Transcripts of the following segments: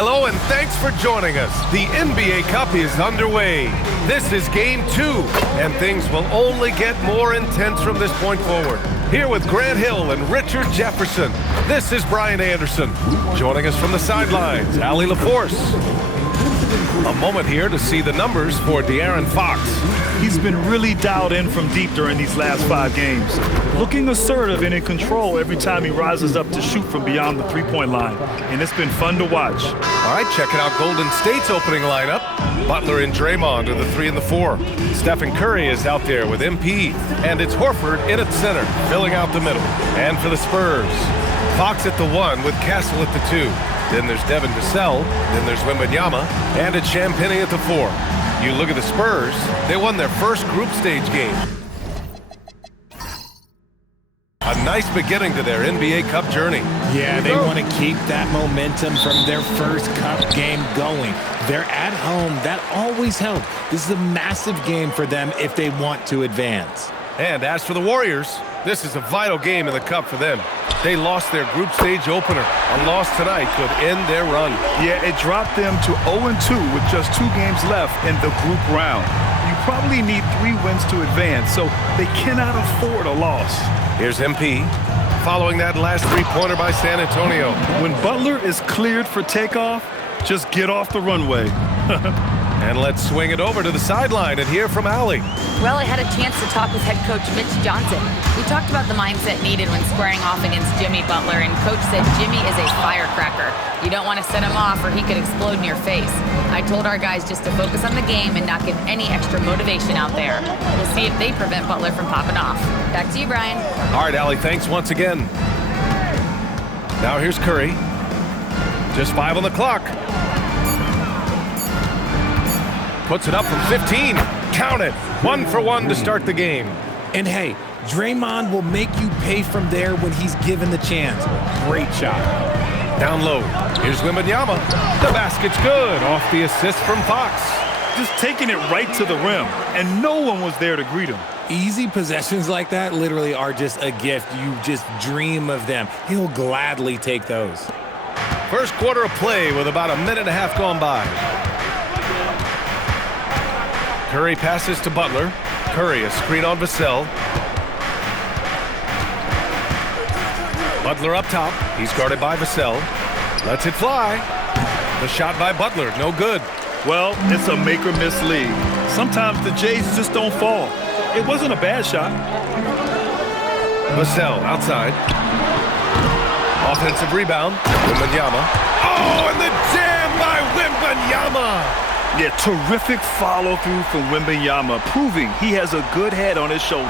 Hello and thanks for joining us. The NBA Cup is underway. This is Game 2, and things will only get more intense from this point forward. Here with Grant Hill and Richard Jefferson, this is Brian Anderson. Joining us from the sidelines, Allie LaForce. A moment here to see the numbers for De'Aaron Fox. He's been really dialed in from deep during these last 5 games. Looking assertive and in control every time he rises up to shoot from beyond the three-point line. And it's been fun to watch. All right, checking out Golden State's opening lineup. Butler and Draymond are the 3 and the 4. Stephen Curry is out there with MP. And it's Horford in at center, filling out the middle. And for the Spurs, Fox at the 1 with Castle at the 2. Then there's Devin Vassell. Then there's Wembanyama. And it's Champagnie at the 4. You look at the Spurs, they won their first group stage game. A nice beginning to their NBA Cup journey. Yeah, they want to keep that momentum from their first Cup game going. They're at home. That always helps. This is a massive game for them if they want to advance. And as for the Warriors, this is a vital game in the Cup for them. They lost their group stage opener. A loss tonight could end their run. Yeah, it dropped them to 0-2 with just 2 games left in the group round. You probably need 3 wins to advance, so they cannot afford a loss. Here's MP, following that last 3-pointer by San Antonio. When Butler is cleared for takeoff, just get off the runway. And let's swing it over to the sideline and hear from Allie. Well, I had a chance to talk with head coach Mitch Johnson. We talked about the mindset needed when squaring off against Jimmy Butler, and coach said Jimmy is a firecracker. You don't want to set him off or he could explode in your face. I told our guys just to focus on the game and not give any extra motivation out there. We'll see if they prevent Butler from popping off. Back to you, Brian. All right, Allie, thanks once again. Now here's Curry. Just 5 on the clock. Puts it up from 15. Count it. 1 for 1 to start the game. And hey, Draymond will make you pay from there when he's given the chance. Great shot. Down low. Here's Wembanyama. The basket's good. Off the assist from Fox. Just taking it right to the rim, and no one was there to greet him. Easy possessions like that literally are just a gift. You just dream of them. He'll gladly take those. First quarter of play with about a minute and a half gone by. Curry passes to Butler. Curry, a screen on Vassell. Butler up top. He's guarded by Vassell. Lets it fly. The shot by Butler, no good. Well, it's a make-or-miss league. Sometimes the Jays just don't fall. It wasn't a bad shot. Vassell outside. Offensive rebound. Wembanyama. Oh, and the jam by Wembanyama! Yeah, terrific follow-through from Wembanyama, proving he has a good head on his shoulders.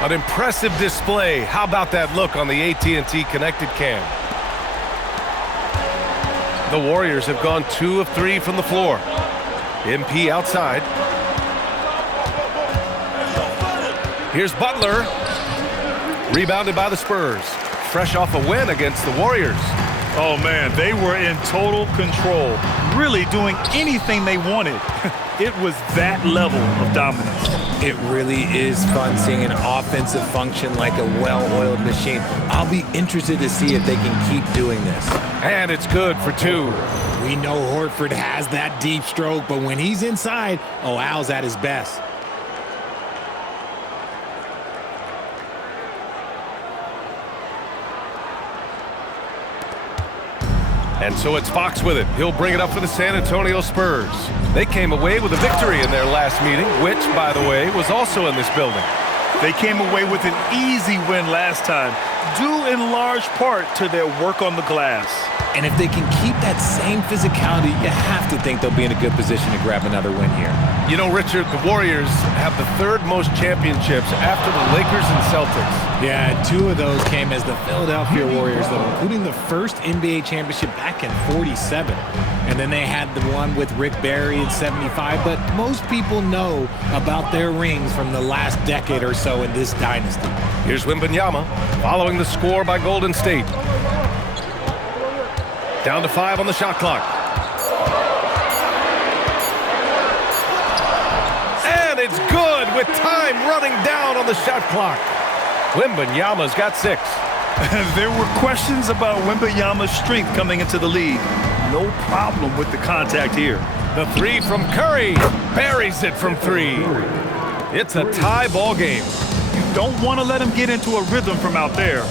An impressive display. How about that look on the AT&T connected cam? The Warriors have gone 2 of 3 from the floor. MP outside. Here's Butler. Rebounded by the Spurs. Fresh off a win against the Warriors. Oh, man, they were in total control, really doing anything they wanted. It was that level of dominance. It really is fun seeing an offensive function like a well-oiled machine. I'll be interested to see if they can keep doing this. And it's good for 2. We know Horford has that deep stroke, but when he's inside, oh, Al's at his best. And so it's Fox with it. He'll bring it up for the San Antonio Spurs. They came away with a victory in their last meeting, which, by the way, was also in this building. They came away with an easy win last time, due in large part to their work on the glass. And if they can keep that same physicality, you have to think they'll be in a good position to grab another win here. You know, Richard, the Warriors have the 3rd most championships after the Lakers and Celtics. Yeah, 2 of those came as the Philadelphia Warriors, though, including the first NBA championship back in '47. And then they had the one with Rick Barry in '75. But most people know about their rings from the last decade or so in this dynasty. Here's Wembanyama, following the score by Golden State. Down to 5 on the shot clock. And it's good with time running down on the shot clock. Wembanyama's got 6. There were questions about Wembanyama's strength coming into the league. No problem with the contact here. The three from Curry. Buries it from three. It's a tie ball game. You don't want to let him get into a rhythm from out there.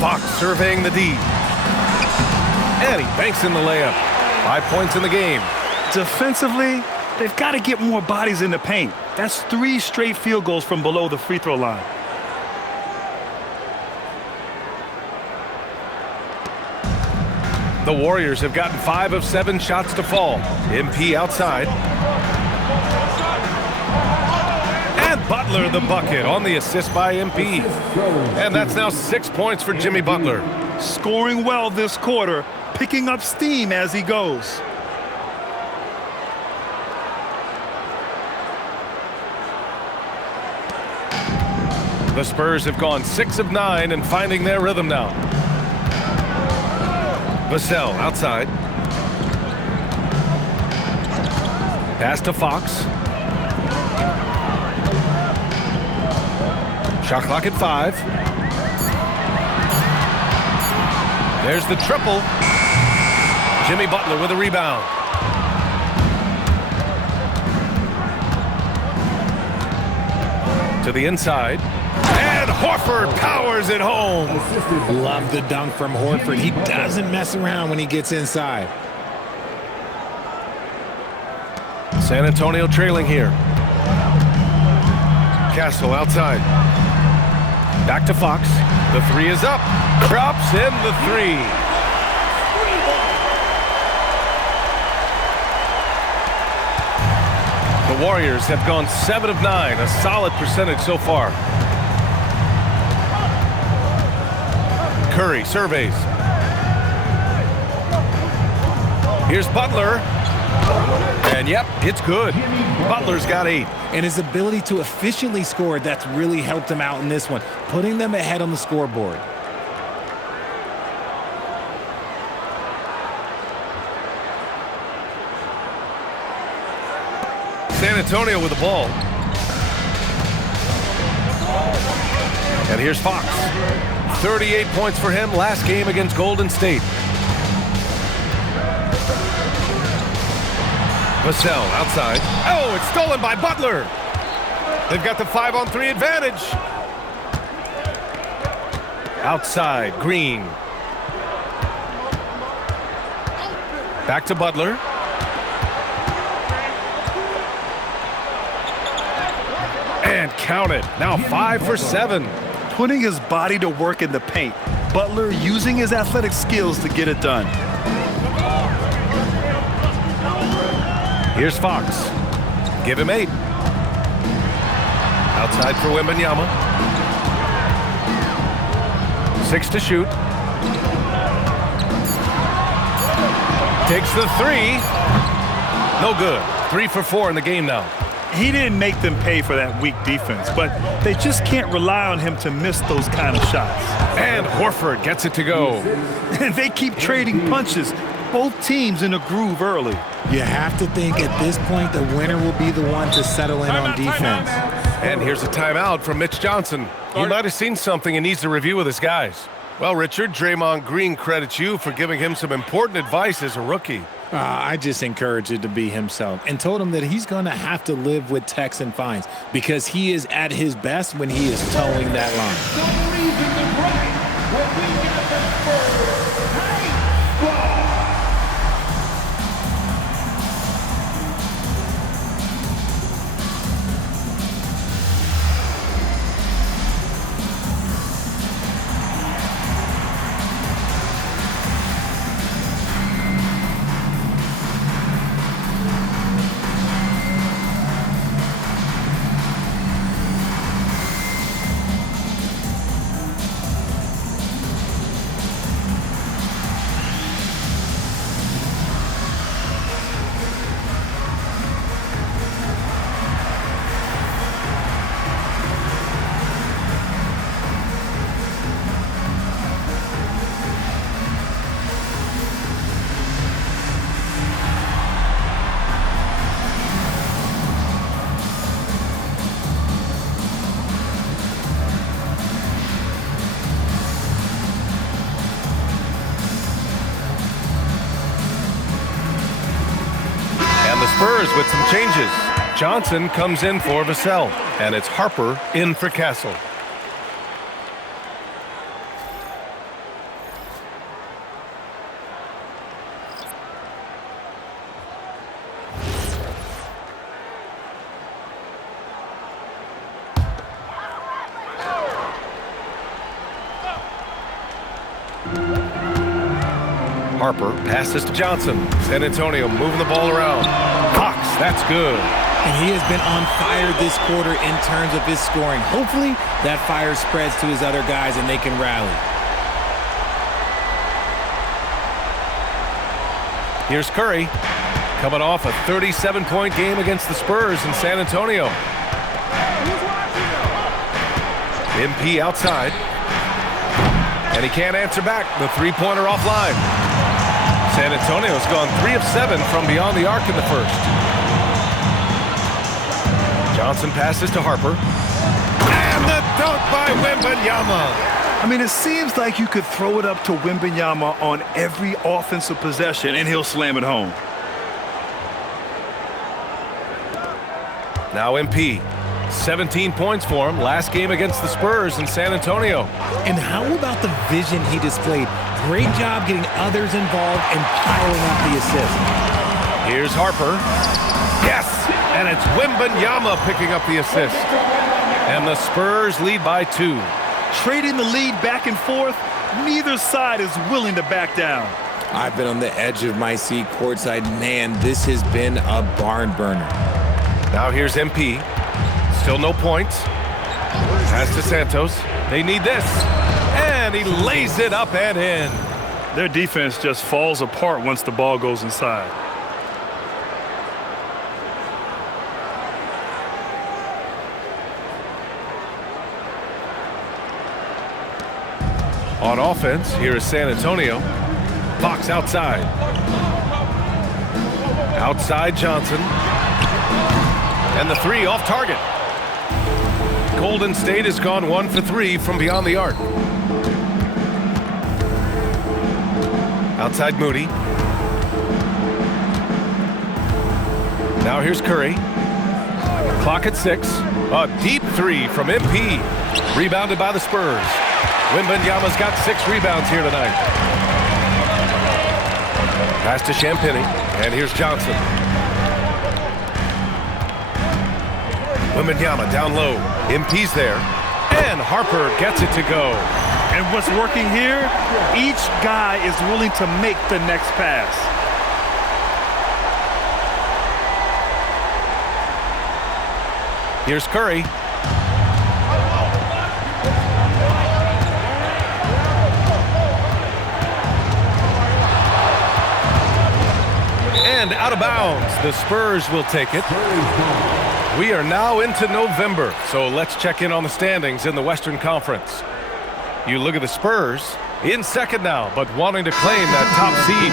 Fox surveying the D. And he banks in the layup. 5 points in the game. Defensively, they've got to get more bodies in the paint. That's 3 straight field goals from below the free throw line. The Warriors have gotten 5 of 7 shots to fall. MP outside. And Butler the bucket on the assist by MP. And that's now 6 points for Jimmy Butler. Scoring well this quarter, picking up steam as he goes. The Spurs have gone 6 of 9 and finding their rhythm now. Vassell outside. Pass to Fox. Shot clock at 5. There's the triple. Jimmy Butler with a rebound. To the inside. And Horford powers it home. Love the dunk from Horford. He doesn't mess around when he gets inside. San Antonio trailing here. Castle outside. Back to Fox. The 3 is up. Drops in the 3. The Warriors have gone 7 of 9, a solid percentage so far. Curry surveys. Here's Butler. And yep, it's good. Butler's got 8. And his ability to efficiently score, that's really helped him out in this one, putting them ahead on the scoreboard. San Antonio with the ball. And here's Fox. 38 points for him last game against Golden State. Vassell outside. Oh, it's stolen by Butler. They've got the 5-on-3 advantage. Outside, Green. Back to Butler. And count it. Now 5 for 7. Putting his body to work in the paint. Butler using his athletic skills to get it done. Here's Fox. Give him 8. Outside for Wembanyama. 6 to shoot. Takes the 3. No good. 3 for 4 in the game now. He didn't make them pay for that weak defense, but they just can't rely on him to miss those kind of shots. And Horford gets it to go. And they keep trading punches. Both teams in a groove early. You have to think at this point the winner will be the one to settle in on defense. And here's a timeout from Mitch Johnson. He might have seen something and needs to review with his guys. Well, Richard, Draymond Green credits you for giving him some important advice as a rookie. I just encouraged him to be himself and told him that he's going to have to live with Texan fines because he is at his best when he is towing that line. Some reason to cry when we get the Spurs. Hey, Spurs with some changes. Johnson comes in for Vassell, and it's Harper in for Castle. Harper passes to Johnson. San Antonio moving the ball around. Fox, that's good. And he has been on fire this quarter in terms of his scoring. Hopefully, that fire spreads to his other guys and they can rally. Here's Curry, coming off a 37-point game against the Spurs in San Antonio. MP outside. And he can't answer back. The three-pointer offline. San Antonio's gone 3 of 7 from beyond the arc in the first. Johnson passes to Harper. And the dunk by Wembanyama. I mean, it seems like you could throw it up to Wembanyama on every offensive possession, and he'll slam it home. Now MP. 17 points for him last game against the Spurs in San Antonio. And how about the vision he displayed? Great job getting others involved and piling up the assist. Here's Harper. Yes! And it's Wembanyama picking up the assist. And the Spurs lead by 2. Trading the lead back and forth, neither side is willing to back down. I've been on the edge of my seat courtside. Man, this has been a barn burner. Now here's MP. Still no points. Pass to Santos. They need this. And he lays it up and in. Their defense just falls apart once the ball goes inside. On offense, here is San Antonio. Fox outside. Outside Johnson. And the three off target. Golden State has gone 1 for 3 from beyond the arc. Outside Moody. Now here's Curry. Clock at 6. A deep 3 from MP. Rebounded by the Spurs. Wembanyama's got 6 rebounds here tonight. Pass to Champagnie. And here's Johnson. Wembanyama down low. MP's there. And Harper gets it to go. And what's working here? Each guy is willing to make the next pass. Here's Curry. And out of bounds. The Spurs will take it. We are now into November, so let's check in on the standings in the Western Conference. You look at the Spurs, in second now, but wanting to claim that top seed.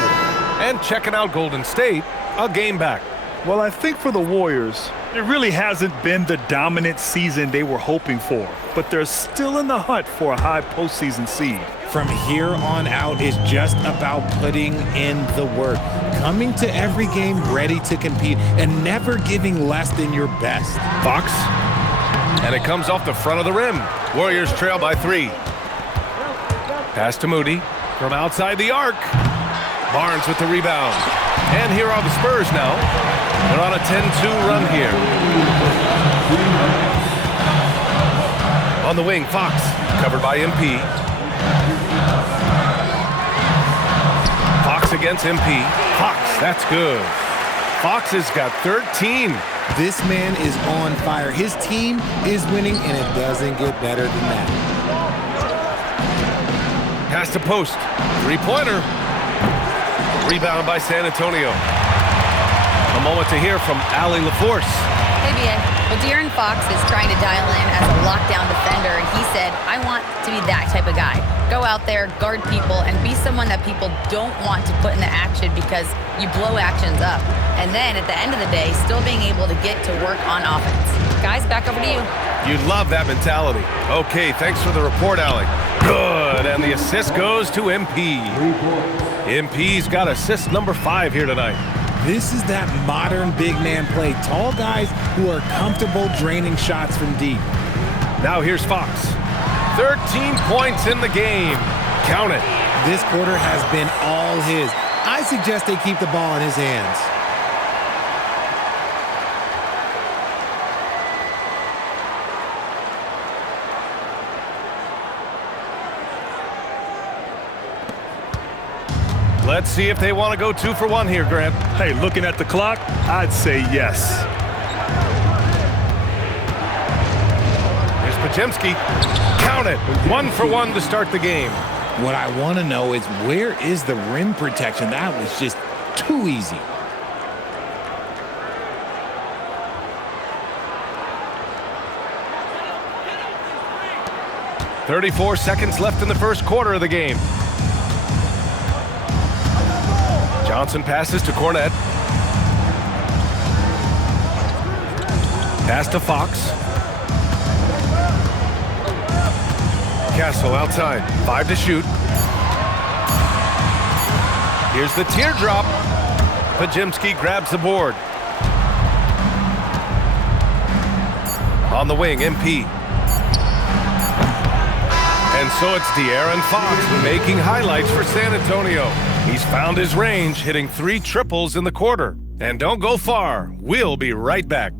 And checking out Golden State, a game back. Well, I think for the Warriors, it really hasn't been the dominant season they were hoping for, but they're still in the hunt for a high postseason seed. From here on out is just about putting in the work. Coming to every game ready to compete and never giving less than your best. Fox. And it comes off the front of the rim. Warriors trail by 3. Pass to Moody from outside the arc. Barnes with the rebound. And here are the Spurs now. They're on a 10-2 run here. On the wing, Fox. Covered by MP. Fox against MP. Fox, that's good. Fox has got 13. This man is on fire. His team is winning, and it doesn't get better than that. Pass to post. Three-pointer. Rebound by San Antonio. A moment to hear from Allie LaForce. Hey, B.A. Well, De'Aaron Fox is trying to dial in as a lockdown defender, and he said, I want to be that type of guy. Go out there, guard people, and be someone that people don't want to put in the action because you blow actions up. And then at the end of the day, still being able to get to work on offense. Guys, back over to you. You love that mentality. Okay, thanks for the report, Allie. Good, and the assist goes to MP. MP's got assist number 5 here tonight. This is that modern big man play. Tall guys who are comfortable draining shots from deep. Now here's Fox. 13 points in the game. Count it. This quarter has been all his. I suggest they keep the ball in his hands. Let's see if they want to go 2 for 1 here, Grant. Hey, looking at the clock, I'd say yes. Here's Podziemski. Count it. 1 for 1 to start the game. What I want to know is, where is the rim protection? That was just too easy. .34 seconds left in the first quarter of the game. Johnson passes to Kornet. Pass to Fox. Castle outside. 5 to shoot. Here's the teardrop. Podziemski grabs the board. On the wing, MP. And so it's De'Aaron Fox making highlights for San Antonio. He's found his range, hitting 3 triples in the quarter. And don't go far. We'll be right back.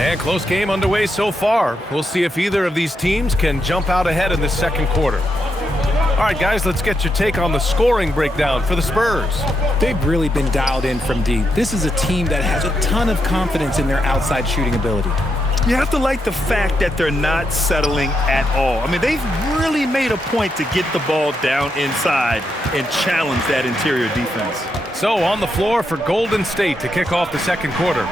And close game underway so far. We'll see if either of these teams can jump out ahead in the second quarter. All right, guys, let's get your take on the scoring breakdown for the Spurs. They've really been dialed in from deep. This is a team that has a ton of confidence in their outside shooting ability. You have to like the fact that they're not settling at all. I mean, they've really made a point to get the ball down inside and challenge that interior defense. So on the floor for Golden State to kick off the second quarter,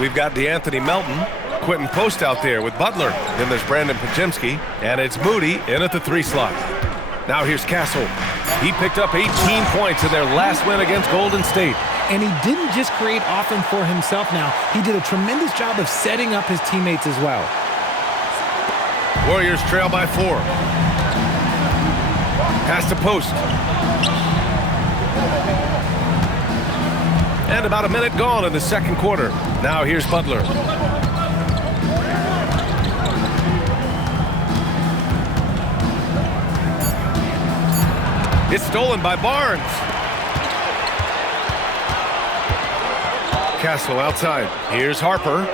we've got DeAnthony Melton, Quentin Post out there with Butler. Then there's Brandon Podziemski, and it's Moody in at the 3 slot. Now here's Castle. He picked up 18 points in their last win against Golden State. And he didn't just create offense for himself now. He did a tremendous job of setting up his teammates as well. Warriors trail by 4. Pass to Post. And about a minute gone in the second quarter. Now here's Butler. It's stolen by Barnes. Castle outside. Here's Harper.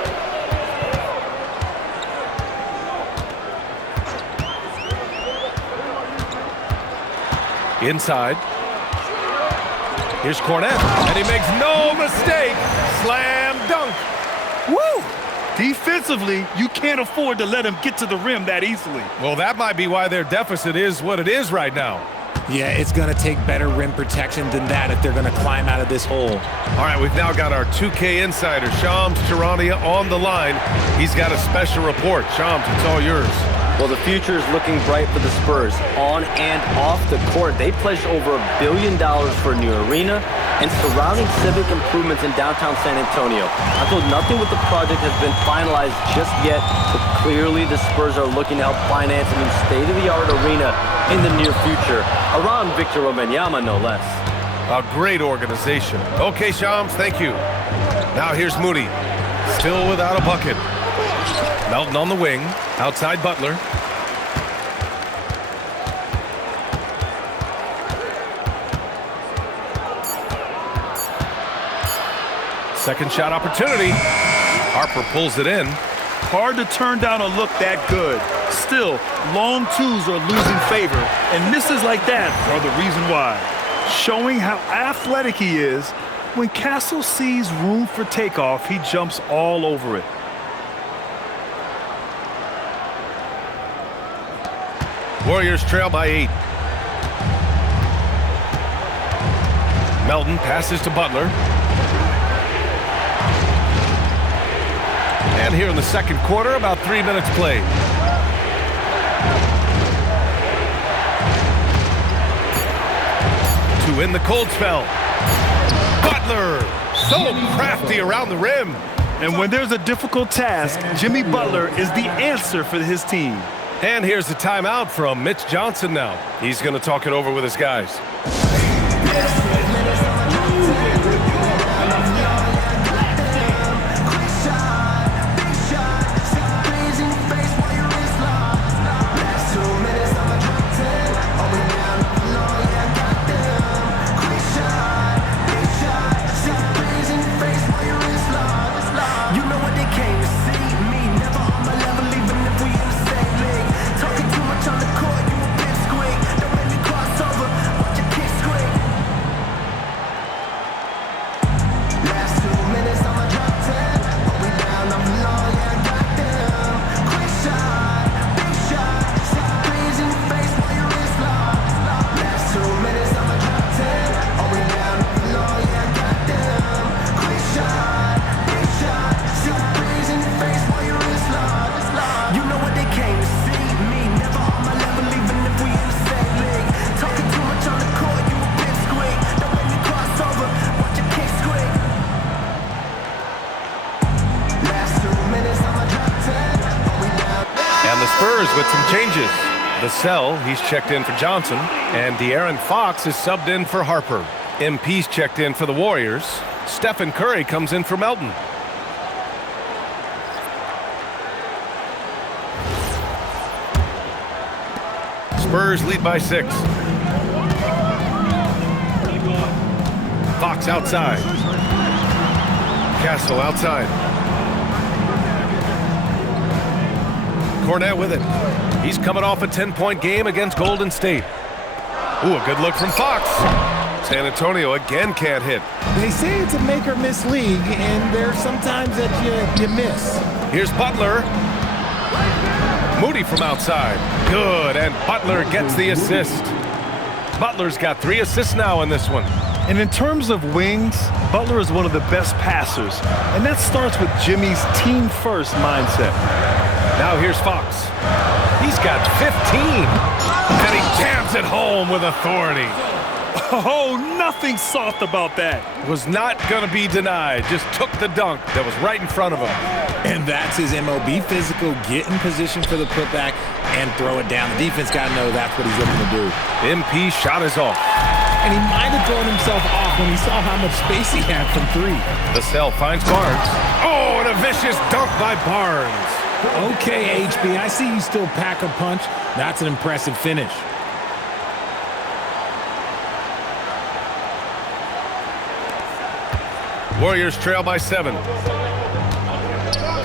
Inside. Here's Kornet, and he makes no mistake. Slam dunk. Woo! Defensively, you can't afford to let him get to the rim that easily. Well, that might be why their deficit is what it is right now. Yeah, it's going to take better rim protection than that if they're going to climb out of this hole. All right, we've now got our 2K insider, Shams Charania, on the line. He's got a special report. Shams, it's all yours. Well, the future is looking bright for the Spurs. On and off the court, they pledged over $1 billion for a new arena and surrounding civic improvements in downtown San Antonio. Although nothing with the project has been finalized just yet, but clearly the Spurs are looking to help finance a new state-of-the-art arena in the near future, around Victor Wembanyama, no less. A great organization. Okay, Shams, thank you. Now here's Moody, still without a bucket. Melton on the wing, outside Butler. Second shot opportunity. Harper pulls it in. Hard to turn down a look that good. Still, long twos are losing favor, and misses like that are the reason why. Showing how athletic he is, when Castle sees room for takeoff, he jumps all over it. Warriors trail by 8. Melton passes to Butler. And here in the second quarter, about 3 minutes played. To win the cold spell. Butler, so crafty around the rim. And when there's a difficult task, Jimmy Butler is the answer for his team. And here's the timeout from Mitch Johnson now. He's going to talk it over with his guys. Spurs with some changes. Vassell, he's checked in for Johnson, and De'Aaron Fox is subbed in for Harper. MP's checked in for the Warriors. Stephen Curry comes in for Melton. Spurs lead by 6. Fox outside. Castle outside. Cornette with it. He's coming off a 10-point game against Golden State. Ooh, a good look from Fox. San Antonio again can't hit. They say it's a make or miss league, and there's sometimes that you miss. Here's Butler. Moody from outside. Good, and Butler gets the assist. Butler's got 3 assists now in this one. And in terms of wings, Butler is one of the best passers. And that starts with Jimmy's team-first mindset. Now here's Fox. He's got 15. And he jams it home with authority. Oh, nothing soft about that. Was not going to be denied. Just took the dunk that was right in front of him. And that's his MO. Be physical, get in position for the putback, and throw it down. The defense got to know that's what he's looking to do. MP shot is off. And he might have thrown himself off when he saw how much space he had from 3. Vassell finds Barnes. Oh, and a vicious dunk by Barnes. Okay, HB, I see you still pack a punch. That's an impressive finish. Warriors trail by 7.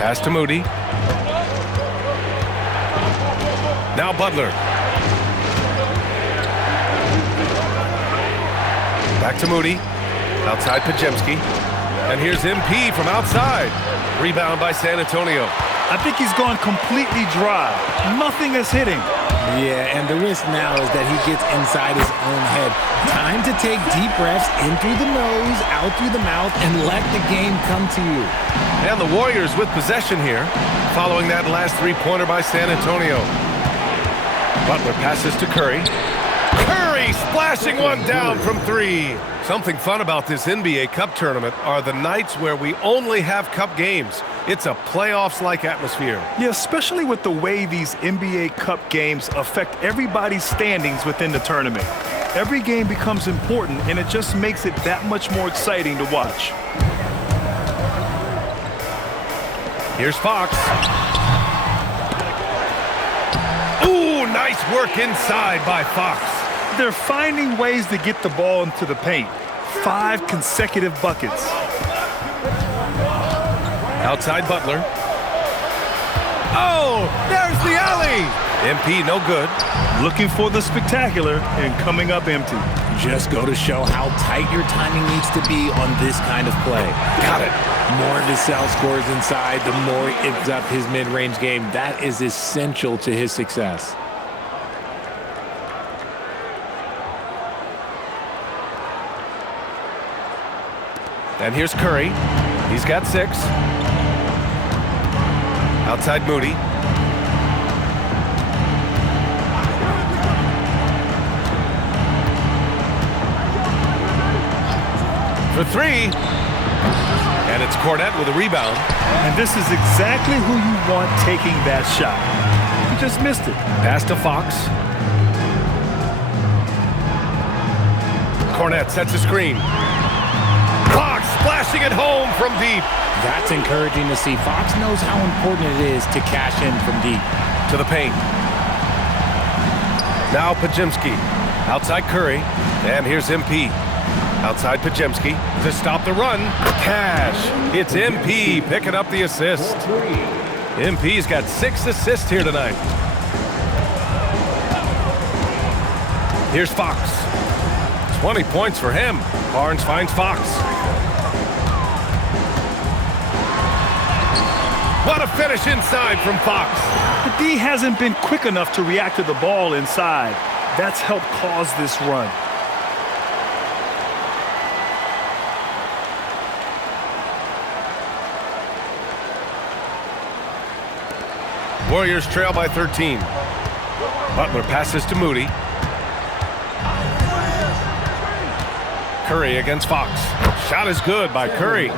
Pass to Moody. Now Butler. Back to Moody. Outside Podziemski. And here's MP from outside. Rebound by San Antonio. I think he's gone completely dry. Nothing is hitting. Yeah, and the risk now is that he gets inside his own head. Time to take deep breaths in through the nose, out through the mouth, and let the game come to you. And the Warriors with possession here, following that last 3-pointer by San Antonio. Butler passes to Curry. Curry splashing one down from 3. Something fun about this NBA Cup tournament are the nights where we only have Cup games. It's a playoffs-like atmosphere. Yeah, especially with the way these NBA Cup games affect everybody's standings within the tournament. Every game becomes important, and it just makes it that much more exciting to watch. Here's Fox. Ooh, nice work inside by Fox. They're finding ways to get the ball into the paint. 5 consecutive buckets. Outside Butler. Oh, there's the alley. MP no good. Looking for the spectacular and coming up empty. Just go to show how tight your timing needs to be on this kind of play. Got it. More Vassell scores inside, the more he ends up his mid-range game. That is essential to his success. And here's Curry. He's got 6. Outside Moody. For three. And it's Kornet with a rebound. And this is exactly who you want taking that shot. He just missed it. Pass to Fox. Kornet sets a screen. Fox splashing it home from deep. That's encouraging to see. Fox knows how important it is to cash in from deep. To the paint. Now Podziemski. Outside Curry. And here's MP. Outside Podziemski to stop the run. Cash. It's MP picking up the assist. MP's got 6 assists here tonight. Here's Fox. 20 points for him. Barnes finds Fox. What a finish inside from Fox. The D hasn't been quick enough to react to the ball inside. That's helped cause this run. Warriors trail by 13. Butler passes to Moody. Curry against Fox. Shot is good by Curry.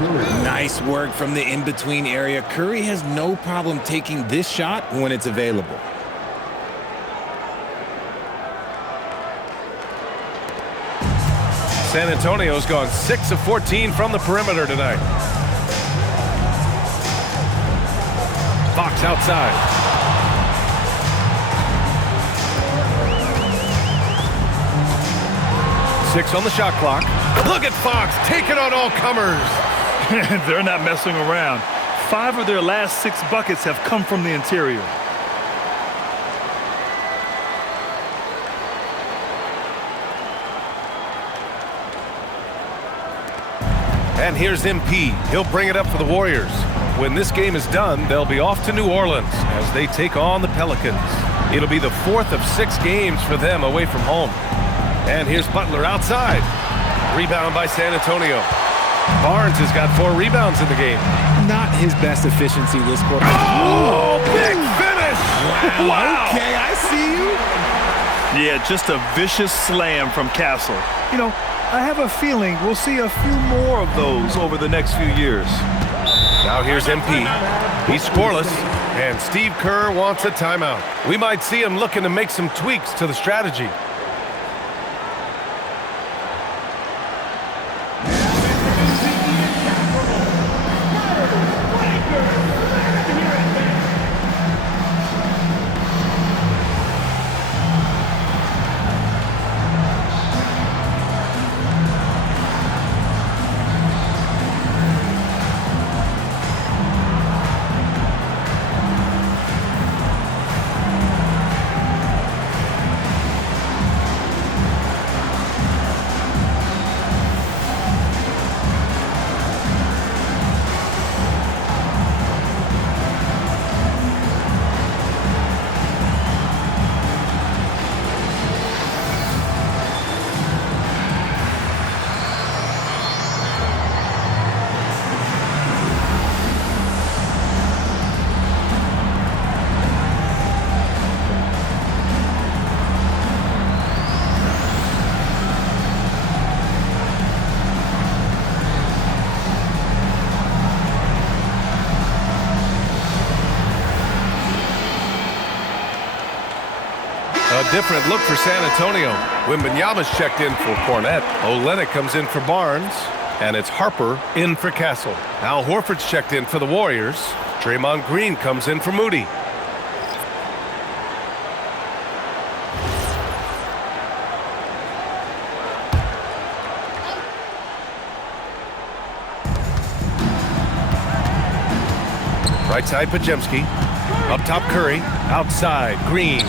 Nice work from the in-between area. Curry has no problem taking this shot when it's available. San Antonio's gone 6 of 14 from the perimeter tonight. Fox outside. 6 on the shot clock. Look at Fox taking on all comers. They're not messing around. 5 of their last 6 buckets have come from the interior. And here's MP. He'll bring it up for the Warriors. When this game is done, they'll be off to New Orleans as they take on the Pelicans. It'll be the 4th of 6 games for them away from home. And here's Butler outside. Rebound by San Antonio. Barnes has got 4 rebounds in the game. Not his best efficiency this quarter. Oh, big finish! Wow. Okay, I see you. Yeah, just a vicious slam from Castle. You know, I have a feeling we'll see a few more of those over the next few years. Now here's MP. He's scoreless, and Steve Kerr wants a timeout. We might see him looking to make some tweaks to the strategy. A different look for San Antonio. Wembanyama's checked in for Kornet. Olynyk comes in for Barnes. And it's Harper in for Castle. Al Horford's checked in for the Warriors. Draymond Green comes in for Moody. Right side, Podziemski. Up top, Curry. Outside, Green.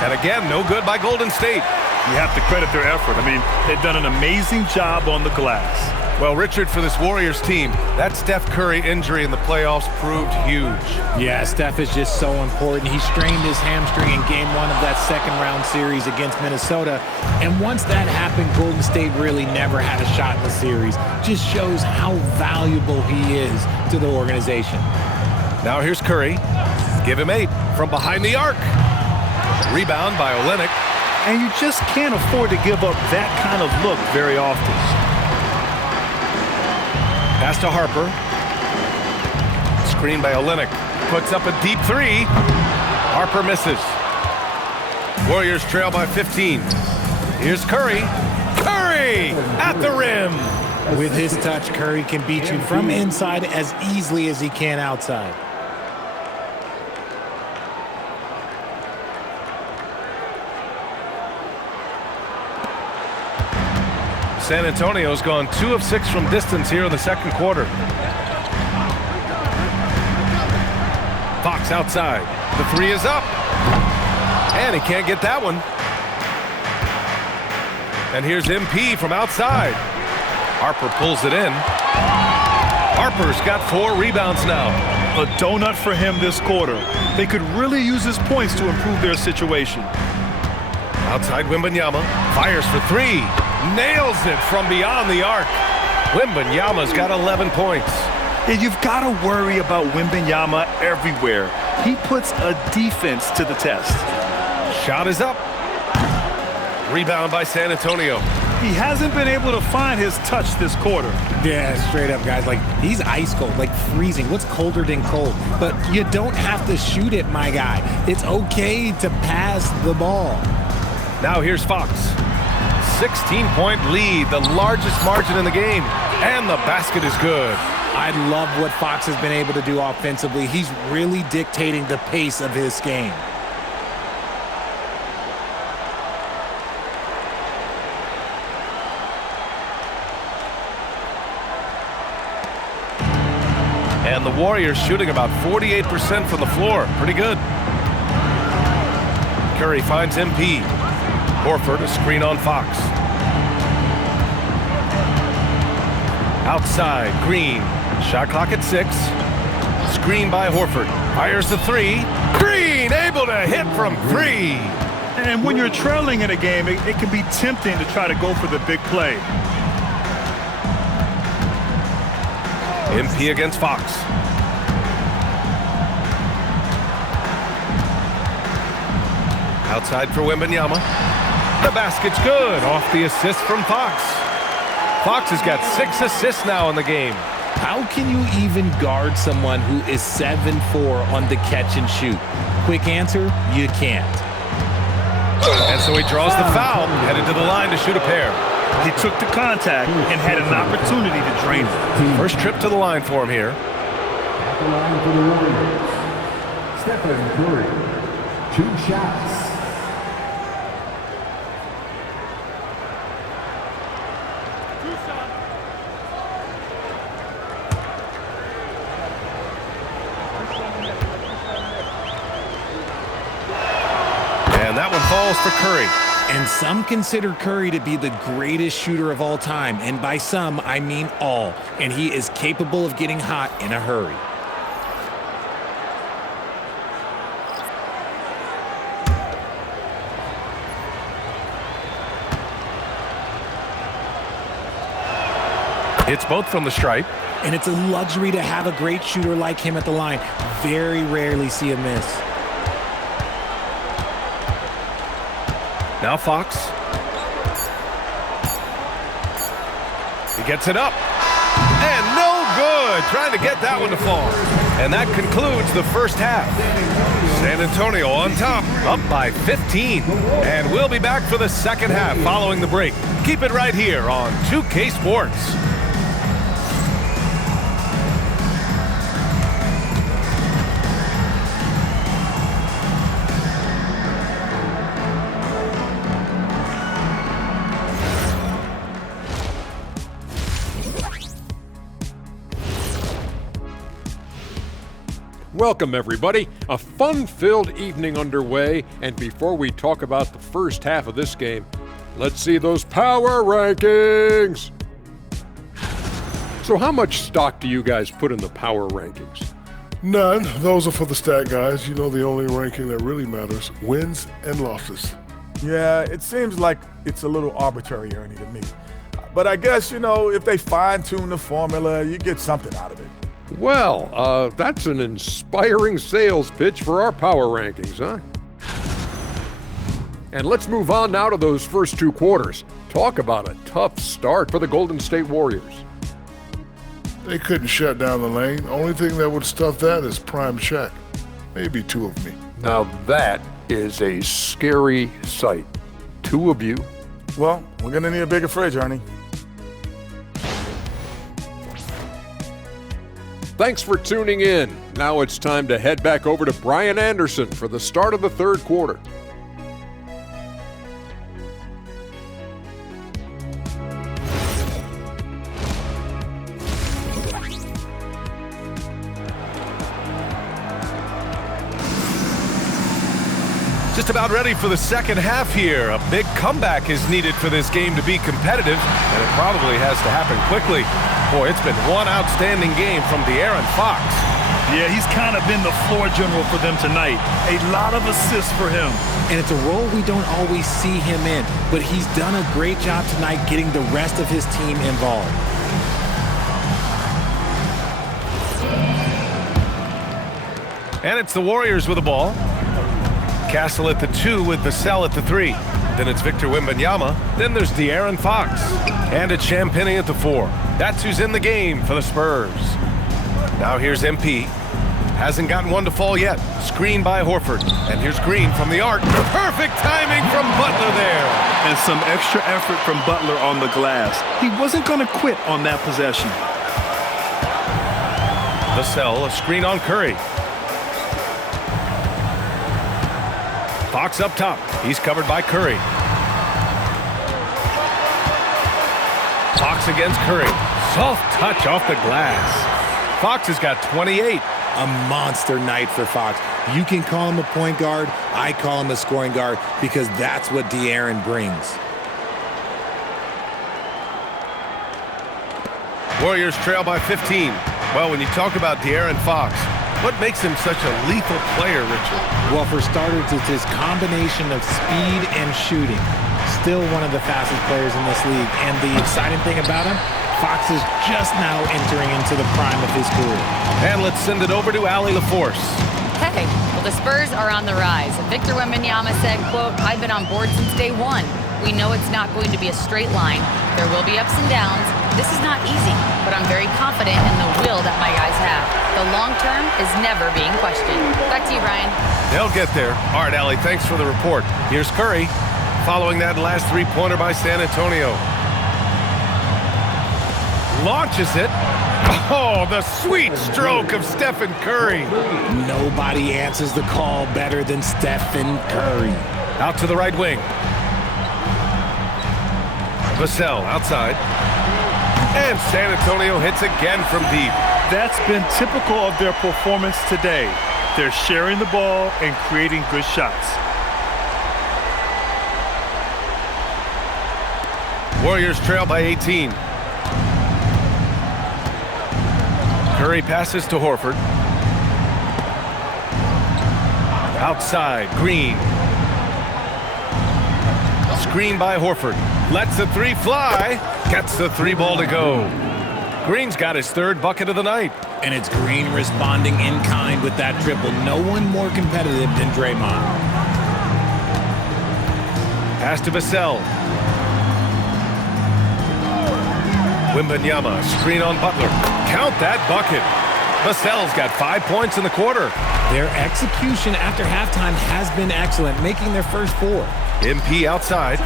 And again, no good by Golden State. You have to credit their effort. I mean, they've done an amazing job on the glass. Well, Richard, for this Warriors team, that Steph Curry injury in the playoffs proved huge. Yeah, Steph is just so important. He strained his hamstring in game 1 of that second-round series against Minnesota. And once that happened, Golden State really never had a shot in the series. Just shows how valuable he is to the organization. Now here's Curry. Give him 8 from behind the arc. Rebound by Olynyk. And you just can't afford to give up that kind of look very often. Pass to Harper. Screen by Olynyk. Puts up a deep 3. Harper misses. Warriors trail by 15. Here's Curry. Curry at the rim. With his touch, Curry can beat you from inside as easily as he can outside. San Antonio's gone 2 of 6 from distance here in the second quarter. Fox outside. The 3 is up. And he can't get that one. And here's MP from outside. Harper pulls it in. Harper's got 4 rebounds now. A donut for him this quarter. They could really use his points to improve their situation. Outside Wembanyama. Fires for 3. Nails it from beyond the arc. Wembanyama's got 11 points. And you've got to worry about Wembanyama everywhere. He puts a defense to the test. Shot is up. Rebound by San Antonio. He hasn't been able to find his touch this quarter. Yeah, straight up, guys. Like, he's ice cold, like freezing. What's colder than cold? But you don't have to shoot it, my guy. It's okay to pass the ball. Now here's Fox. 16-point lead, the largest margin in the game. And the basket is good. I love what Fox has been able to do offensively. He's really dictating the pace of his game. And the Warriors shooting about 48% from the floor. Pretty good. Curry finds MP. Horford, a screen on Fox. Outside, Green. Shot clock at 6. Screen by Horford. Fires the 3. Green able to hit from 3. And when you're trailing in a game, it can be tempting to try to go for the big play. MP against Fox. Outside for Wembanyama. The basket's good off the assist from Fox. Fox has got 6 assists now in the game. How can you even guard someone who is 7'4" on the catch and shoot? Quick answer, you can't. And so he draws the foul, headed to the line to shoot a pair. He took the contact and had an opportunity to drain it. First trip to the line for him here. At the line for the Warriors, Stephen Curry. 2 shots. And that one falls for Curry. And some consider Curry to be the greatest shooter of all time. And by some, I mean all. And he is capable of getting hot in a hurry. It's both from the stripe. And it's a luxury to have a great shooter like him at the line. Very rarely see a miss. Now Fox. He gets it up. And no good. Trying to get that one to fall. And that concludes the first half. San Antonio on top, up by 15. And we'll be back for the second half following the break. Keep it right here on 2K Sports. Welcome, everybody. A fun-filled evening underway, and before we talk about the first half of this game, let's see those power rankings. So how much stock do you guys put in the power rankings? None. Those are for the stat guys. You know, the only ranking that really matters, wins and losses. Yeah, it seems like it's a little arbitrary, Ernie, to me. But I guess, you know, if they fine-tune the formula, you get something out of it. Well, that's an inspiring sales pitch for our power rankings, huh? And let's move on now to those first 2 quarters. Talk about a tough start for the Golden State Warriors. They couldn't shut down the lane. Only thing that would stuff that is prime check. Maybe 2 of me. Now that is a scary sight. 2 of you. Well, we're going to need a bigger fridge, Ernie. Thanks for tuning in. Now it's time to head back over to Brian Anderson for the start of the 3rd quarter. Just about ready for the second half here. A big comeback is needed for this game to be competitive, and it probably has to happen quickly. Boy, it's been one outstanding game from De'Aaron Fox. Yeah, he's kind of been the floor general for them tonight. A lot of assists for him. And it's a role we don't always see him in, but he's done a great job tonight getting the rest of his team involved. And it's the Warriors with the ball. Castle at the 2 with Vassell at the 3. Then it's Victor Wembanyama. Then there's De'Aaron Fox. And it's Champagnie at the 4. That's who's in the game for the Spurs. Now here's MP. Hasn't gotten one to fall yet. Screen by Horford. And here's Green from the arc. Perfect timing from Butler there. And some extra effort from Butler on the glass. He wasn't going to quit on that possession. Vassell, a screen on Curry. Fox up top. He's covered by Curry. Fox against Curry. Soft touch off the glass. Fox has got 28. A monster night for Fox. You can call him a point guard. I call him a scoring guard because that's what De'Aaron brings. Warriors trail by 15. Well, when you talk about De'Aaron Fox, what makes him such a lethal player, Richard? Well, for starters, it's his combination of speed and shooting. Still one of the fastest players in this league. And the exciting thing about him, Fox is just now entering into the prime of his career. And let's send it over to Allie LaForce. Hey, well, the Spurs are on the rise. Victor Wembanyama said, quote, "I've been on board since day one. We know it's not going to be a straight line. There will be ups and downs. This is not easy, but I'm very confident in the will that my guys have. The long term is never being questioned." Back to you, Brian. They'll get there. All right, Allie, thanks for the report. Here's Curry, following that last 3-pointer by San Antonio. Launches it. Oh, the sweet stroke of Stephen Curry. Nobody answers the call better than Stephen Curry. Out to the right wing. Vassell outside. And San Antonio hits again from deep. That's been typical of their performance today. They're sharing the ball and creating good shots. Warriors trail by 18. Curry passes to Horford. Outside, Green. Screen by Horford. Lets the 3 fly. Gets the 3 ball to go. Green's got his 3rd bucket of the night. And it's Green responding in kind with that triple. No one more competitive than Draymond. Pass to Vassell. Wembanyama, screen on Butler. Count that bucket. Vassell's got 5 points in the quarter. Their execution after halftime has been excellent, making their first 4. MP outside.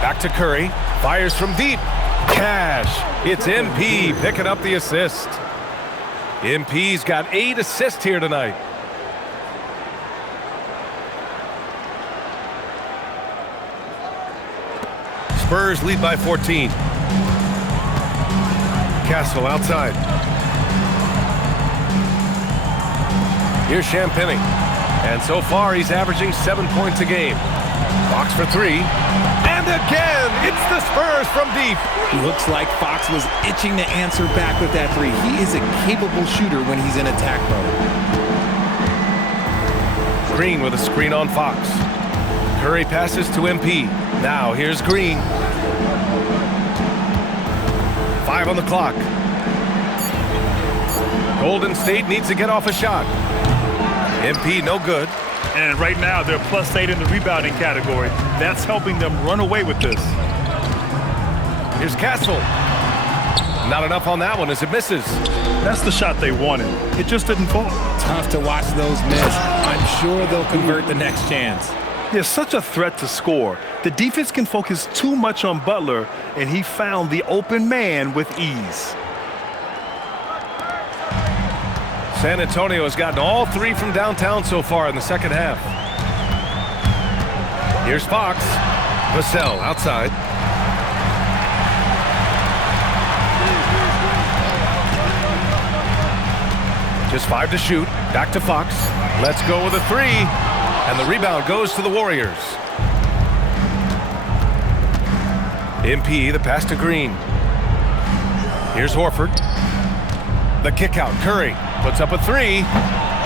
Back to Curry. Fires from deep. Cash. It's MP picking up the assist. MP's got 8 assists here tonight. Spurs lead by 14. Castle outside. Here's Champagnie. And so far, he's averaging 7 points a game. Fox for 3. And again, it's the Spurs from deep. Looks like Fox was itching to answer back with that 3. He is a capable shooter when he's in attack mode. Green with a screen on Fox. Curry passes to MP. Now here's Green. 5 on the clock. Golden State needs to get off a shot. MP no good. And right now, they're +8 in the rebounding category. That's helping them run away with this. Here's Castle. Not enough on that one as it misses. That's the shot they wanted. It just didn't fall. Tough to watch those miss. I'm sure they'll convert the next chance. They're such a threat to score. The defense can focus too much on Butler, and he found the open man with ease. San Antonio has gotten all 3 from downtown so far in the second half. Here's Fox. Vassell outside. Just 5 to shoot. Back to Fox. Let's go with a 3. And the rebound goes to the Warriors. MP, the pass to Green. Here's Horford. The kick out. Curry puts up a 3.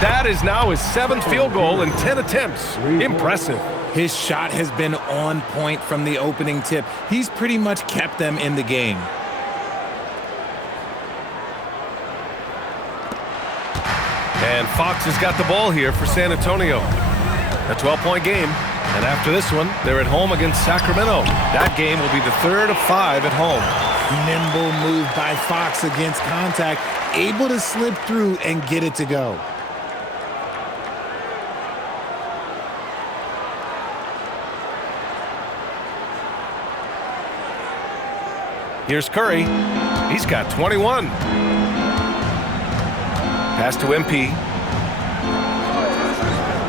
That is now his 7th field goal in 10 attempts. Impressive. His shot has been on point from the opening tip. He's pretty much kept them in the game. And Fox has got the ball here for San Antonio. A 12-point game. And after this one, they're at home against Sacramento. That game will be the 3rd of 5 at home. Nimble move by Fox against contact, able to slip through and get it to go. Here's Curry. He's got 21. Pass to MP.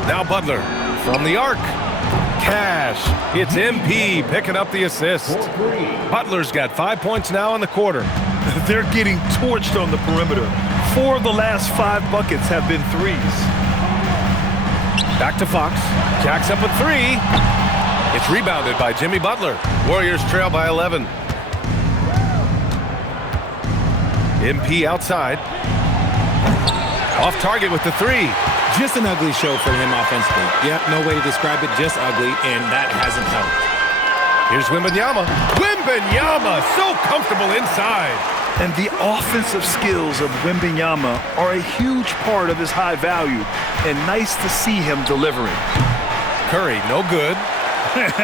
Now Butler from the arc. Cash. It's MP picking up the assist. Butler's got 5 points now in the quarter. They're getting torched on the perimeter. 4 of the last 5 buckets have been threes. Back to Fox. Jacks up a 3. It's rebounded by Jimmy Butler. Warriors trail by 11. MP outside. Off target with the 3. Just an ugly show for him offensively. Yep, no way to describe it, just ugly, and that hasn't helped. Here's Wembanyama. Wembanyama, so comfortable inside. And the offensive skills of Wembanyama are a huge part of his high value, and nice to see him delivering. Curry, no good.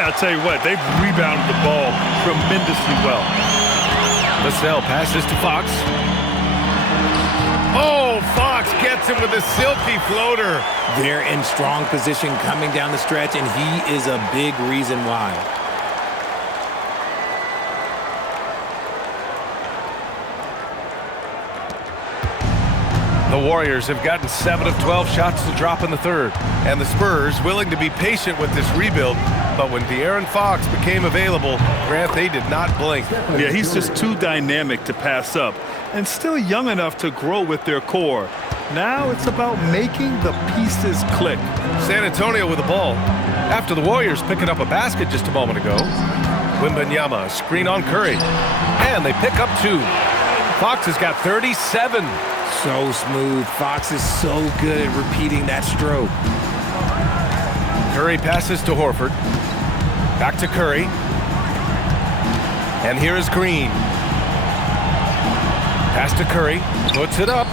I'll tell you what, they've rebounded the ball tremendously well. Vassell passes to Fox. Oh, Fox gets him with a silky floater. They're in strong position coming down the stretch, and he is a big reason why. The Warriors have gotten 7 of 12 shots to drop in the 3rd, and the Spurs willing to be patient with this rebuild, but when De'Aaron Fox became available, Grant, they did not blink. Yeah, he's just too dynamic to pass up, and still young enough to grow with their core. Now it's about making the pieces click. San Antonio with the ball. After the Warriors picking up a basket just a moment ago. Wembanyama, a screen on Curry. And they pick up 2. Fox has got 37. So smooth. Fox is so good at repeating that stroke. Curry passes to Horford. Back to Curry. And here is Green. Pass to Curry. Puts it up.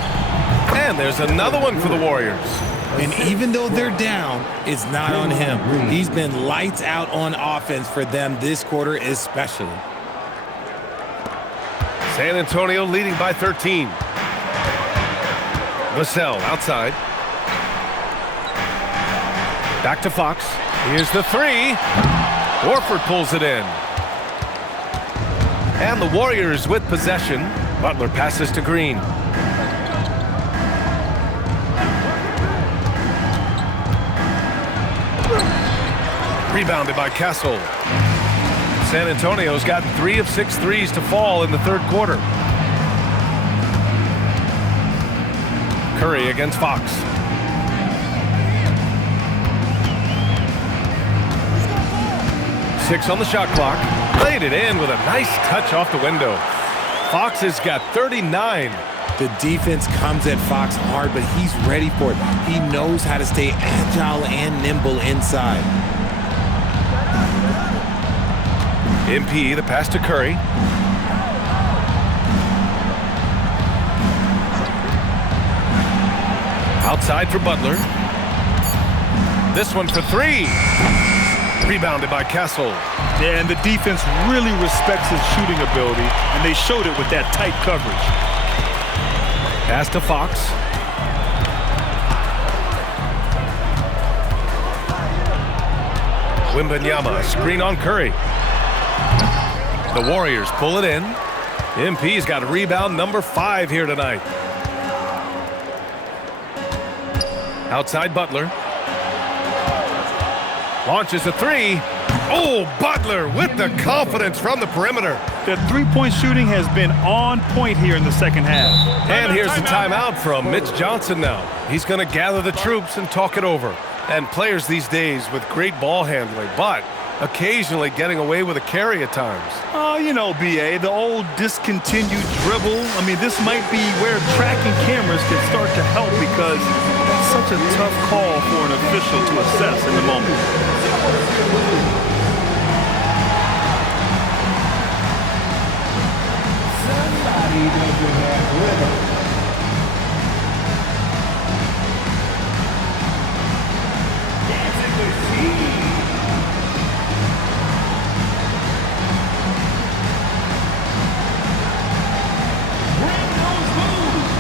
And there's another one for the Warriors. And even though they're down, it's not on him. He's been lights out on offense for them this quarter especially. San Antonio leading by 13. Vassell outside. Back to Fox. Here's the 3. Horford pulls it in. And the Warriors with possession. Butler passes to Green. Rebounded by Castle. San Antonio's gotten 3 of 6 threes to fall in the 3rd quarter. Curry against Fox. Six on the shot clock. Laid it in with a nice touch off the window. Fox has got 39. The defense comes at Fox hard, but he's ready for it. He knows how to stay agile and nimble inside. MP, the pass to Curry. Outside for Butler. This one for three. Rebounded by Kessel. Yeah, and the defense really respects his shooting ability, and they showed it with that tight coverage. Pass to Fox. Wembanyama, screen on Curry. The Warriors pull it in. MP's got a rebound number 5 here tonight. Outside Butler. Launches a three. Oh, Butler with the confidence from the perimeter. The three-point shooting has been on point here in the second half. And here's the timeout from Mitch Johnson now. He's going to gather the troops and talk it over. And players these days with great ball handling, but occasionally getting away with a carry at times. Oh, you know, B.A., the old discontinued dribble. I mean, this might be where tracking cameras can start to help because that's such a tough call for an official to assess in the moment. Somebody doesn't have rhythm. Dancing with Steve. Bring those moves.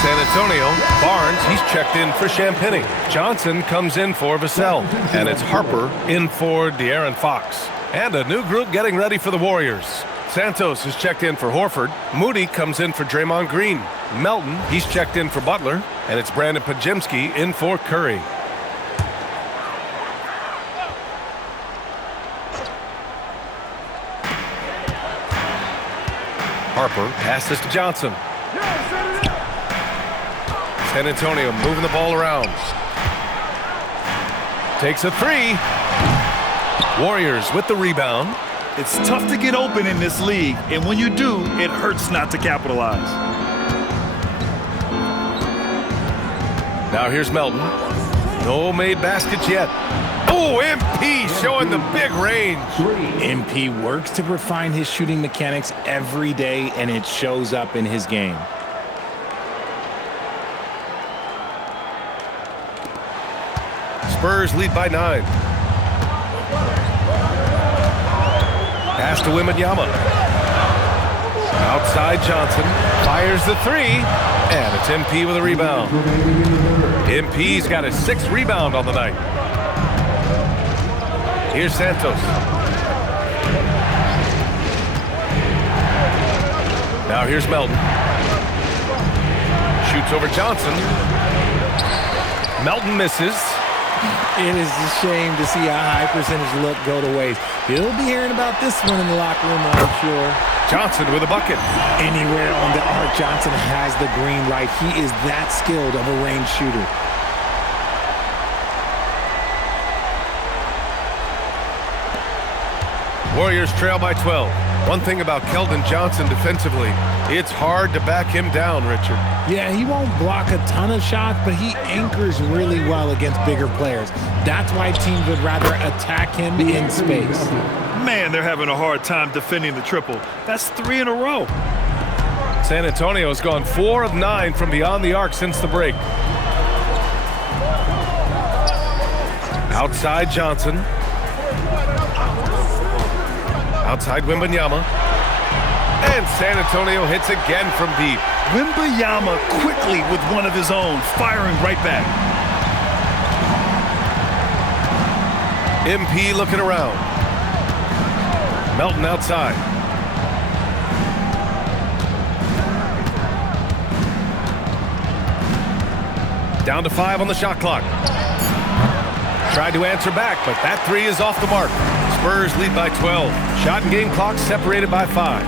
San Antonio, Barnes, he's checked in for Champagnie. Johnson comes in for Vassell. And it's Harper in for De'Aaron Fox. And a new group getting ready for the Warriors. Santos is checked in for Horford. Moody comes in for Draymond Green. Melton, he's checked in for Butler. And it's Brandon Podziemski in for Curry. Harper passes to Johnson. San Antonio moving the ball around. Takes a three. Warriors with the rebound. It's tough to get open in this league, and when you do, it hurts not to capitalize. Now here's Melton. No made baskets yet. Oh, MP showing the big range. MP works to refine his shooting mechanics every day, and it shows up in his game. Spurs lead by 9. Pass to Wembanyama. Outside Johnson. Fires the three. And it's MP with a rebound. MP's got his 6th rebound on the night. Here's Santos. Now here's Melton. Shoots over Johnson. Melton misses. It is a shame to see a high percentage look go to waste. He'll be hearing about this one in the locker room, I'm sure. Johnson with a bucket. Anywhere on the arc, Johnson has the green light. He is that skilled of a range shooter. Warriors trail by 12. One thing about Keldon Johnson defensively, it's hard to back him down, Richard. Yeah, he won't block a ton of shots, but he anchors really well against bigger players. That's why teams would rather attack him in space. Man, they're having a hard time defending the triple. That's 3 in a row. San Antonio has gone 4 of 9 from beyond the arc since the break. Outside Johnson. Outside Wembanyama. And San Antonio hits again from deep. Wembanyama quickly with one of his own, firing right back. MP looking around. Melton outside. Down to 5 on the shot clock. Tried to answer back, but that three is off the mark. Spurs lead by 12. Shot and game clock separated by 5.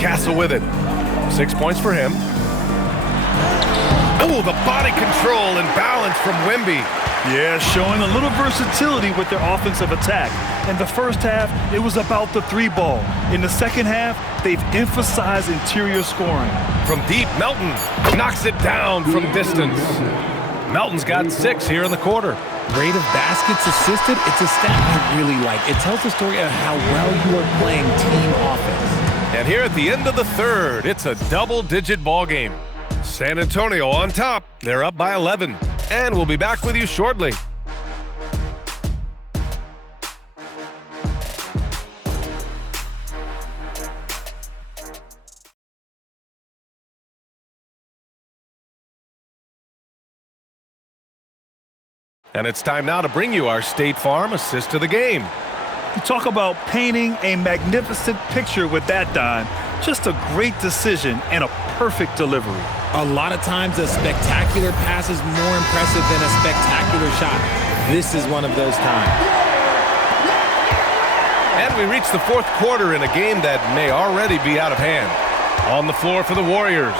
Castle with it. 6 points for him. Oh, the body control and balance from Wemby. Yeah, showing a little versatility with their offensive attack. In the first half, it was about the three ball. In the second half, they've emphasized interior scoring. From deep, Melton knocks it down from distance. Melton's got 6 here in the quarter. Rate of baskets assisted, it's a stat I really like. It tells the story of how well you are playing team offense. And here at the end of the third, it's a double-digit ball game. San Antonio on top. They're up by 11. And we'll be back with you shortly. And it's time now to bring you our State Farm assist of the game. You talk about painting a magnificent picture with that dime. Just a great decision and a perfect delivery. A lot of times a spectacular pass is more impressive than a spectacular shot. This is one of those times. And we reach the fourth quarter in a game that may already be out of hand. On the floor for the Warriors,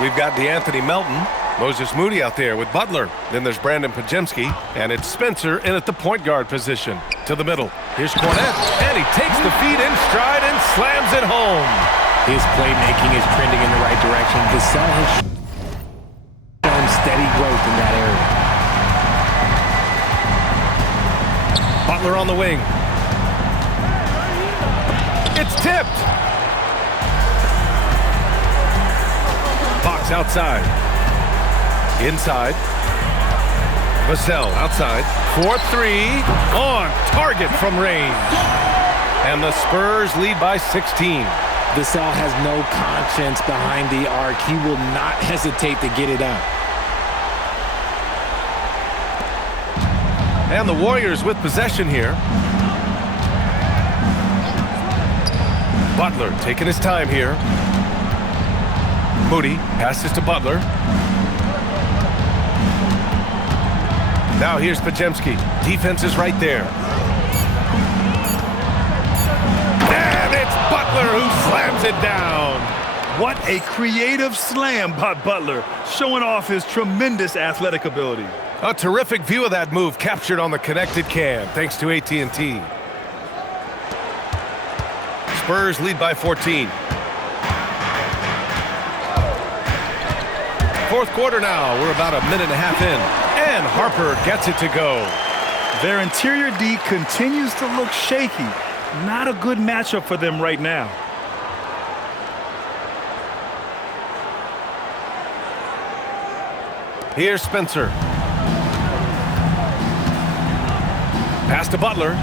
we've got DeAnthony Melton, Moses Moody out there with Butler. Then there's Brandon Podziemski, and it's Spencer in at the point guard position. To the middle. Here's Cornette, and he takes the feet in stride and slams it home. His playmaking is trending in the right direction. Vassell has shown steady growth in that area. Butler on the wing. It's tipped. Fox outside. Inside. Vassell outside. 4-3 on target from range. And the Spurs lead by 16. Vassell has no conscience behind the arc. He will not hesitate to get it up. And the Warriors with possession here. Butler taking his time here. Moody passes to Butler. Now here's Podziemski. Defense is right there. And it's Butler who slams it down. What a creative slam by Butler, showing off his tremendous athletic ability. A terrific view of that move captured on the connected cam, thanks to AT&T. Spurs lead by 14. Fourth quarter now. We're about a minute and a half in. And Harper gets it to go. Their interior D continues to look shaky. Not a good matchup for them right now. Here's Spencer. Pass to Butler.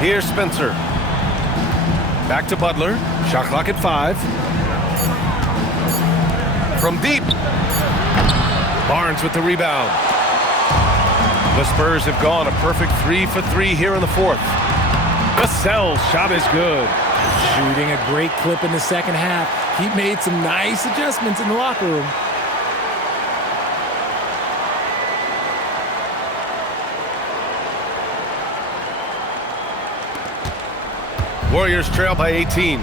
Here's Spencer. Back to Butler. Shot clock at 5. From deep. Barnes with the rebound. The Spurs have gone a perfect 3 for 3 here in the fourth. Vassell's shot is good. Shooting a great clip in the second half. He made some nice adjustments in the locker room. Warriors trail by 18.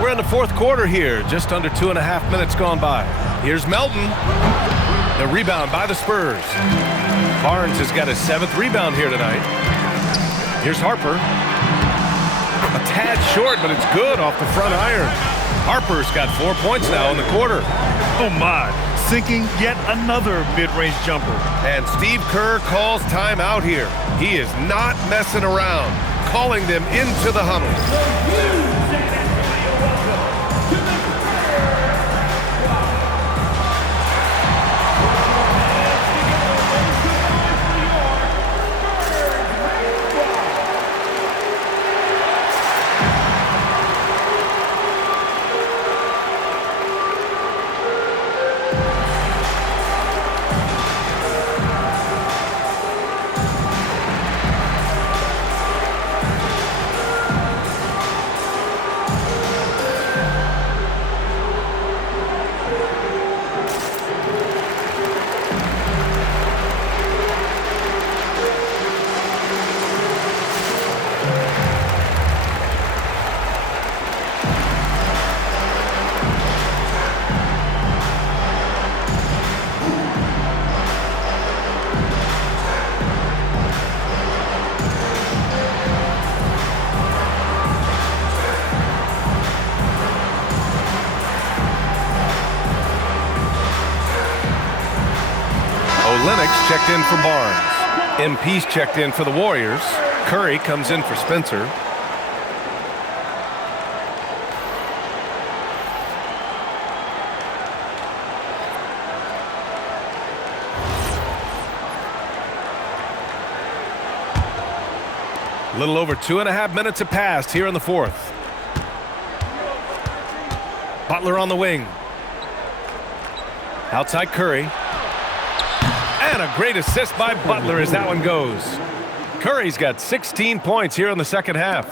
We're in the fourth quarter here, just under 2.5 minutes gone by. Here's Melton. The rebound by the Spurs. Barnes has got his 7th rebound here tonight. Here's Harper. A tad short, but it's good off the front iron. Harper's got 4 points now in the quarter. Oh my, sinking yet another mid-range jumper. And Steve Kerr calls timeout here. He is not messing around, calling them into the huddle. checked in for Barnes. MP's checked in for the Warriors. Curry comes in for Spencer. A little over 2.5 minutes have passed here in the fourth. Butler on the wing. Outside Curry. And a great assist by Butler as that one goes. Curry's got 16 points here in the second half.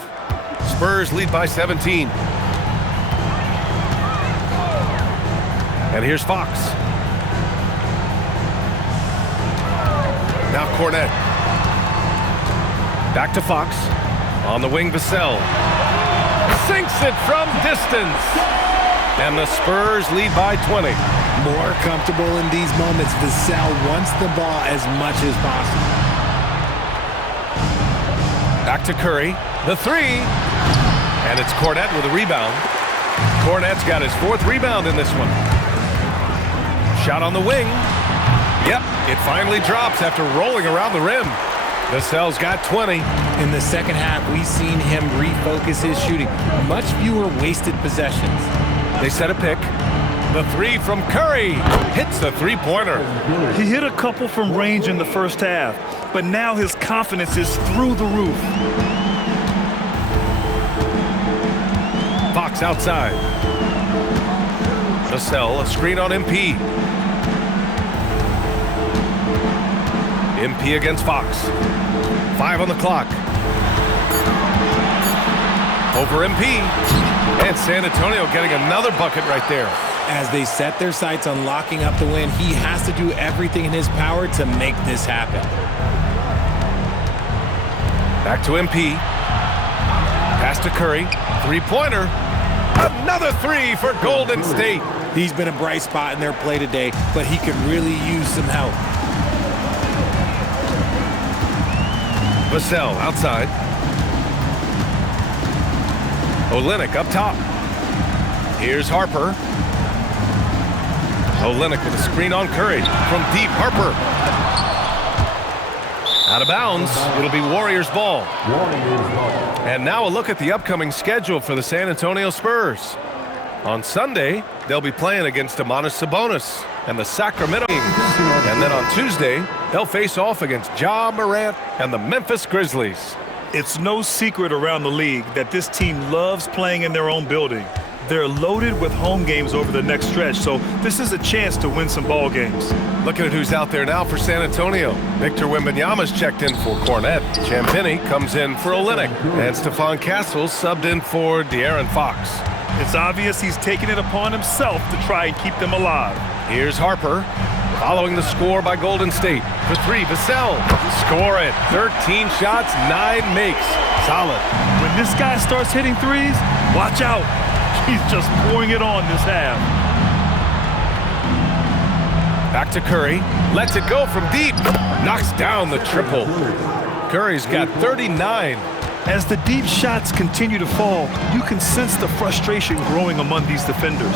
Spurs lead by 17. And here's Fox. Now Cornette. Back to Fox. On the wing, Vassell. Sinks it from distance. And the Spurs lead by 20. More comfortable in these moments. Vassell wants the ball as much as possible. Back to Curry. The three. And it's Cornette with a rebound. Cornette's got his fourth rebound in this one. Shot on the wing. Yep, it finally drops after rolling around the rim. Vassell's got 20. In the second half, we've seen him refocus his shooting. Much fewer wasted possessions. They set a pick. The three from Curry hits the three-pointer. He hit a couple from range in the first half, but now his confidence is through the roof. Fox outside. Vassell, a screen on MP. MP against Fox. 5 on the clock. Over MP. And San Antonio getting another bucket right there. As they set their sights on locking up the win, he has to do everything in his power to make this happen. Back to MP. Pass to Curry. Three-pointer. Another three for Golden State. He's been a bright spot in their play today, but he could really use some help. Vassell outside. Olynyk up top. Here's Harper. Olynyk with a screen on Curry. From deep, Harper. Out of bounds. It'll be Warriors ball. And now a look at the upcoming schedule for the San Antonio Spurs. On Sunday, they'll be playing against Domantas Sabonis and the Sacramento Kings. And then on Tuesday, they'll face off against Ja Morant and the Memphis Grizzlies. It's no secret around the league that this team loves playing in their own building. They're loaded with home games over the next stretch, so this is a chance to win some ball games. Looking at who's out there now for San Antonio. Victor Wembanyama's checked in for Cornette. Champagnie comes in for Olynyk. And Stephon Castles subbed in for De'Aaron Fox. It's obvious he's taking it upon himself to try and keep them alive. Here's Harper. Following the score by Golden State. For three, Vassell. Score it. 13 shots, 9 makes. Solid. When this guy starts hitting threes, watch out. He's just pouring it on this half. Back to Curry. Lets it go from deep. Knocks down the triple. Curry's got 39. As the deep shots continue to fall, you can sense the frustration growing among these defenders.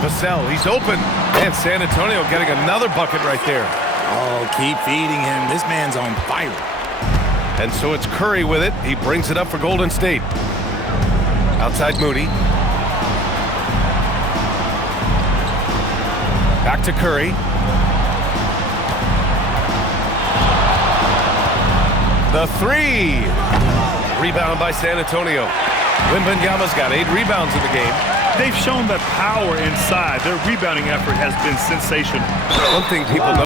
Vassell, he's open. And San Antonio getting another bucket right there. Oh, keep feeding him. This man's on fire. And so it's Curry with it. He brings it up for Golden State. Outside Moody. Back to Curry. The three. Rebound by San Antonio. Wembanyama's got 8 rebounds in the game. They've shown that power inside. Their rebounding effort has been sensational. One thing people know